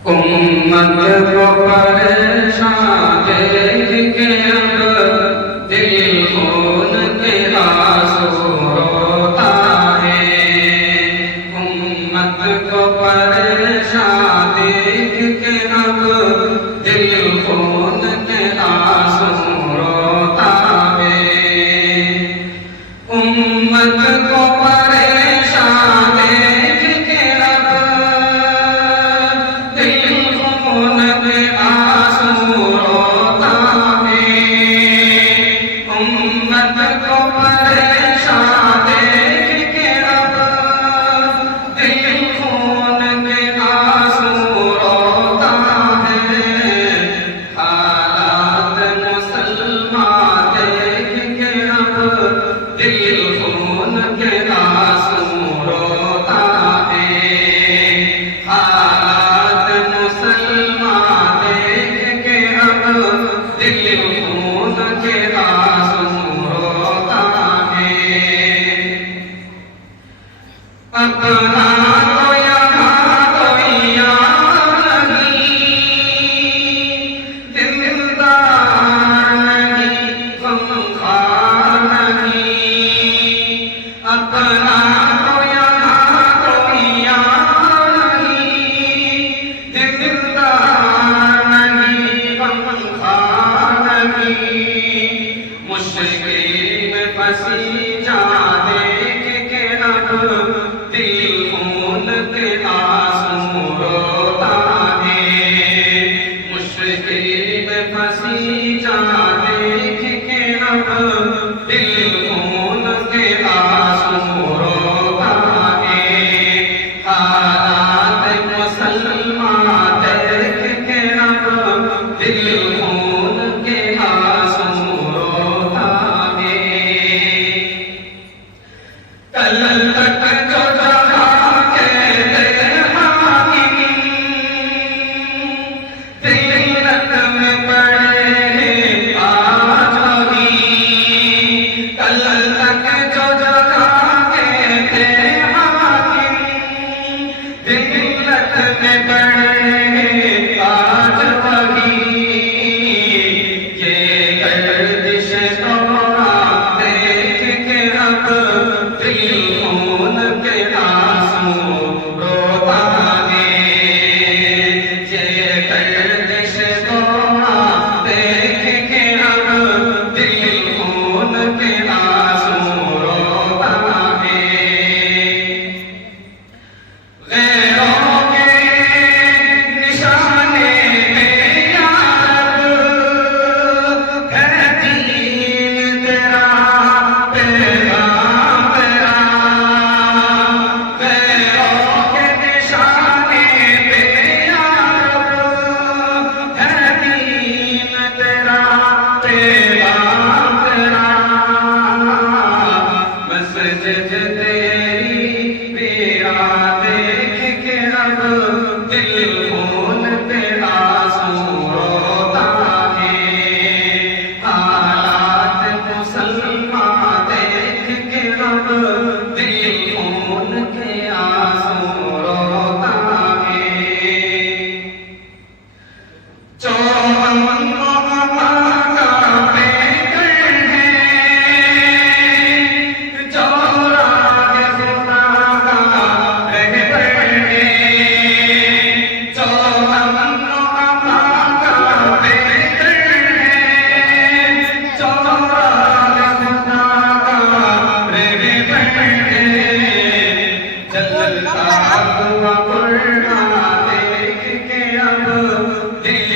उम्मत को परेशान देख के अब दिल खून के आंसू रोता है। उम्मत को परेशान देख के अब दिल खून के आंसू रोता है। उम्मत को परेशान देख के अब दिल खून के आंसू रोता है। उम्मत को परेशान देख के अब दिल खून के आंसू रोता है। हालात मुसलमान देख के अब दिल खून के आंसू रोता है। हालात मुसलमान देख के अब दिल खून के आंसू रोता है। अपना तो यहाँ कोई यार नहीं, दिलदार नहीं, गमखार नहीं। अपना तो यहाँ कोई यार नहीं, दिलदार नहीं, गमखार नहीं। मुश्किल में फंसी जा देख के अब दिल खून के आंसू रोता है। मुश्किल में फंसी जा देख के अब दिल खून के आंसू रोता है। हालात मुसलमान देख के अब दिल खून के आंसू रोता है। कल तक जो जहाँ कहते हाकिम, दिल्लत में पड़े आज वही। कल तक जो जहाँ कहते हाकिम, दिल्लत में पड़े आज वही। ये गर्दिश तोड़ा देख के अब दिल खून के आंसू रोता है। ये गर्दिश तोड़ा देख के अब दिल खून के आंसू रोता है। गैरों के निशाने पे यार है दीन तेरा, पैगाम तेरा। गैरों के निशाने पे यार है दीन तेरा, पैगाम तेरा। मस्जिद तेरी मेरा देख के अब दिल खून के आंसू रोता है। हालात मुसलमान देख के अब दिल खून के आंसू रोता है। जलता हुआ देख के अब दिल